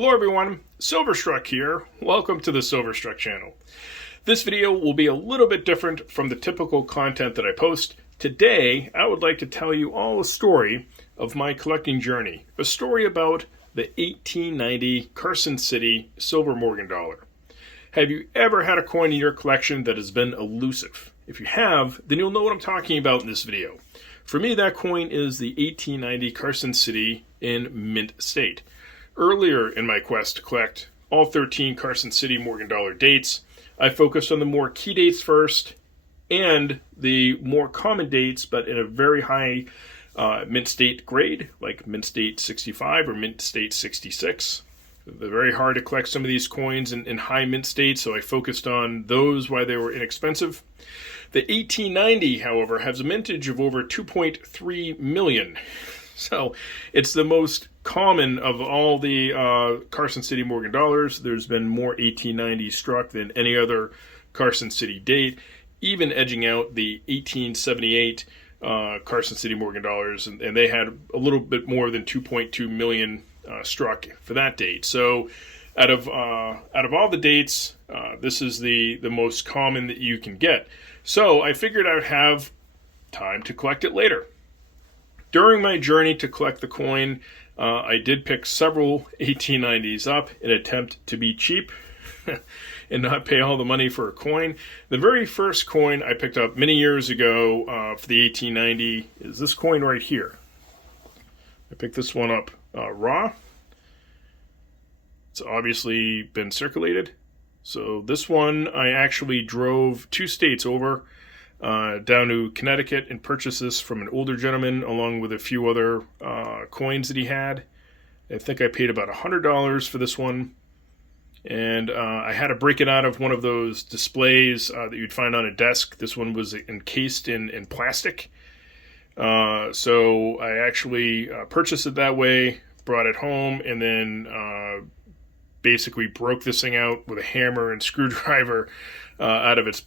Hello everyone, Silverstruck here. Welcome to the Silverstruck channel. This video will be a little bit different from the typical content that I post. Today, I would like to tell you all a story of my collecting journey. A story about the 1890 Carson City Silver Morgan Dollar. Have you ever had a coin in your collection that has been elusive? If you have, then you'll know what I'm talking about in this video. For me, that coin is the 1890 Carson City in mint state. Earlier in my quest to collect all 13 Carson City Morgan Dollar dates, I focused on the more key dates first and the more common dates, but in a very high mint state grade, like mint state 65 or mint state 66. They're very hard to collect some of these coins in high mint state, so I focused on those while they were inexpensive. The 1890, however, has a mintage of over 2.3 million. So it's the most common of all the Carson City Morgan Dollars. There's been more 1890 struck than any other Carson City date, even edging out the 1878 Carson City Morgan Dollars, and they had a little bit more than 2.2 million struck for that date. So out of all the dates, this is the most common that you can get. So I figured I would have time to collect it later. During my journey to collect the coin, I did pick several 1890s up in an attempt to be cheap and not pay all the money for a coin. The very first coin I picked up many years ago for the 1890 is this coin right here. I picked this one up raw. It's obviously been circulated. So this one I actually drove 2 states over. Down to Connecticut and purchased this from an older gentleman along with a few other coins that he had. I think I paid about $100 for this one. And I had to break it out of one of those displays that you'd find on a desk. This one was encased in plastic. So I actually purchased it that way, brought it home, and then basically broke this thing out with a hammer and screwdriver out of its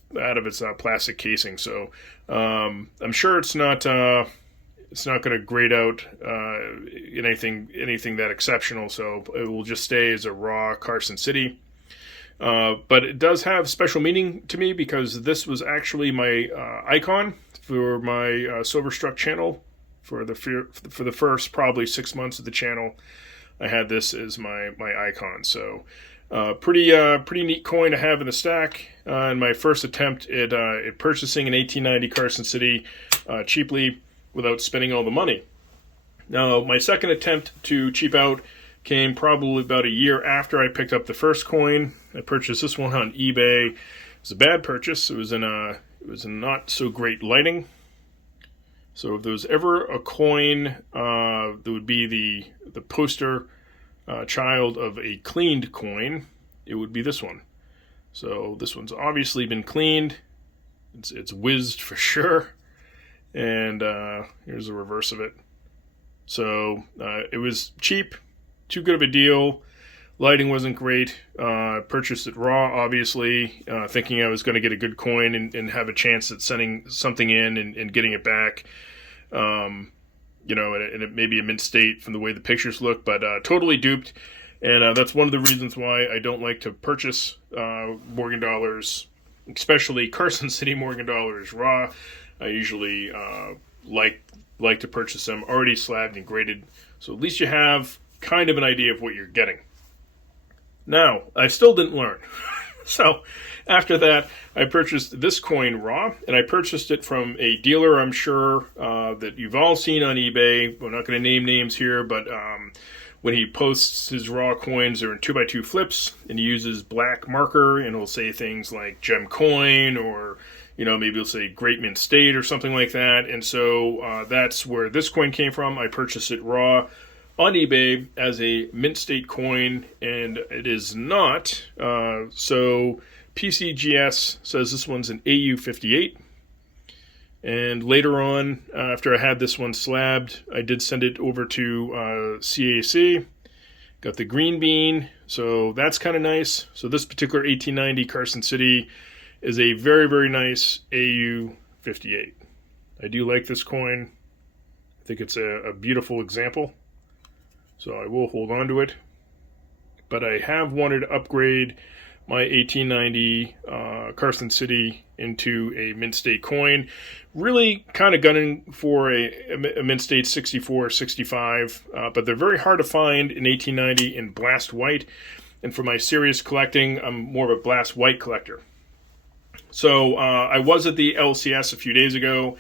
plastic casing. So I'm sure it's not going to grade out anything that exceptional. So it will just stay as a raw Carson City. But it does have special meaning to me because this was actually my icon for my Silverstruck channel for the first probably 6 months of the channel. I had this as my icon. So pretty neat coin to have in the stack. In my first attempt at purchasing an 1890 Carson City cheaply without spending all the money. Now, my second attempt to cheap out came probably about a year after I picked up the first coin. I purchased this one on eBay. It was a bad purchase. It was in not so great lighting. So if there was ever a coin that would be the poster child of a cleaned coin, it would be this one. So this one's obviously been cleaned. It's whizzed for sure. And here's the reverse of it. So it was cheap, too good of a deal. Lighting wasn't great. Purchased it raw, obviously, thinking I was going to get a good coin and have a chance at sending something in and getting it back. And it may be a mint state from the way the pictures look, but totally duped. And that's one of the reasons why I don't like to purchase Morgan Dollars, especially Carson City Morgan Dollars raw. I usually like to purchase them already slabbed and graded, so at least you have kind of an idea of what you're getting. Now, I still didn't learn. So after that, I purchased this coin raw, and I purchased it from a dealer I'm sure that you've all seen on eBay. We're not going to name names here, but when he posts his raw coins, they're in 2x2 flips, and he uses black marker, and he'll say things like gem coin, or maybe he'll say Great Mint State or something like that. And so that's where this coin came from. I purchased it raw on eBay as a mint state coin, and it is not. So PCGS says this one's an AU58. And later on, after I had this one slabbed, I did send it over to CAC. Got the green bean, so that's kind of nice. So this particular 1890 Carson City is a very, very nice AU58. I do like this coin. I think it's a beautiful example. So I will hold on to it. but I have wanted to upgrade my 1890 Carson City into a mint state coin. Really kind of gunning for a mint state 64 or 65, but they're very hard to find in 1890 in blast white. And for my serious collecting, I'm more of a blast white collector. So I was at the LCS a few days ago,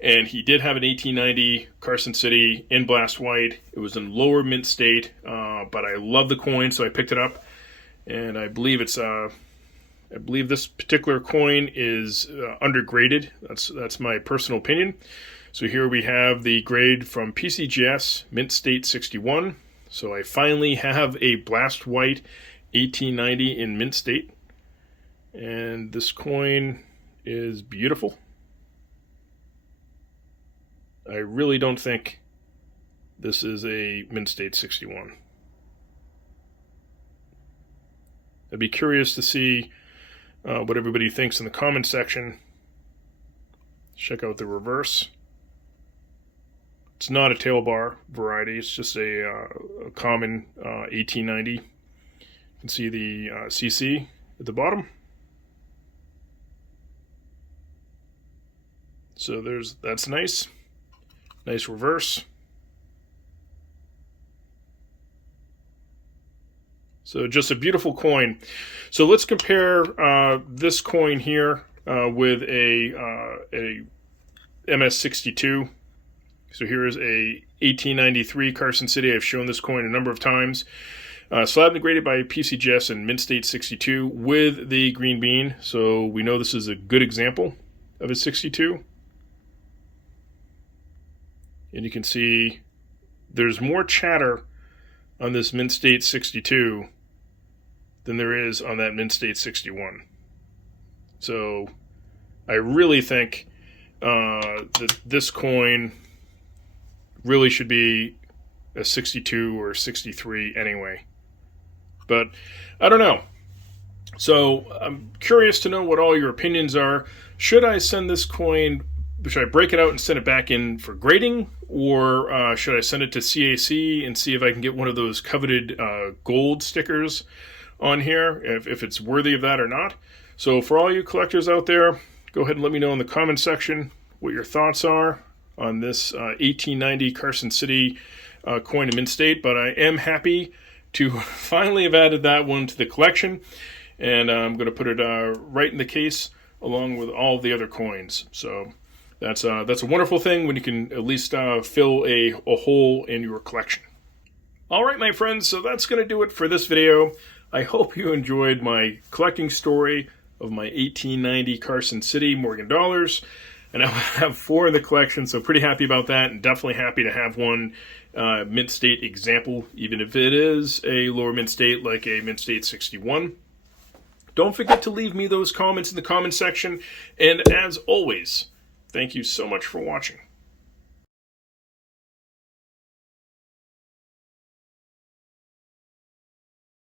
and he did have an 1890 Carson City in blast white. It was in lower mint state, but I love the coin, so I picked it up. And I believe this particular coin is undergraded. That's my personal opinion. So here we have the grade from PCGS, mint state 61. So I finally have a blast white 1890 in mint state. And this coin is beautiful. I really don't think this is a mint state 61. I'd be curious to see what everybody thinks in the comment section. Check out the reverse. It's not a tail bar variety. It's just a common 1890. You can see the CC at the bottom. So that's nice. Nice reverse. So just a beautiful coin. So let's compare this coin here with a MS62. So here is a 1893 Carson City. I've shown this coin a number of times. Slab and graded by PCGS and mint state 62 with the green bean. So we know this is a good example of a 62. And you can see there's more chatter on this mint state 62 than there is on that mint state 61. So I really think that this coin really should be a 62 or 63 anyway. But I don't know. So I'm curious to know what all your opinions are. Should I send this coin, should I break it out and send it back in for grading? Or should I send it to CAC and see if I can get one of those coveted gold stickers on here, if it's worthy of that or not? So for all you collectors out there, go ahead and let me know in the comment section what your thoughts are on this 1890 Carson City coin in mint state. But I am happy to finally have added that one to the collection, and I'm going to put it right in the case along with all the other coins. So that's a wonderful thing when you can at least fill a hole in your collection. All right, my friends, so that's going to do it for this video. I hope you enjoyed my collecting story of my 1890 Carson City Morgan Dollars. And I have 4 in the collection, so pretty happy about that, and definitely happy to have one mint state example, even if it is a lower mint state like a mint state 61. Don't forget to leave me those comments in the comment section. And as always, thank you so much for watching.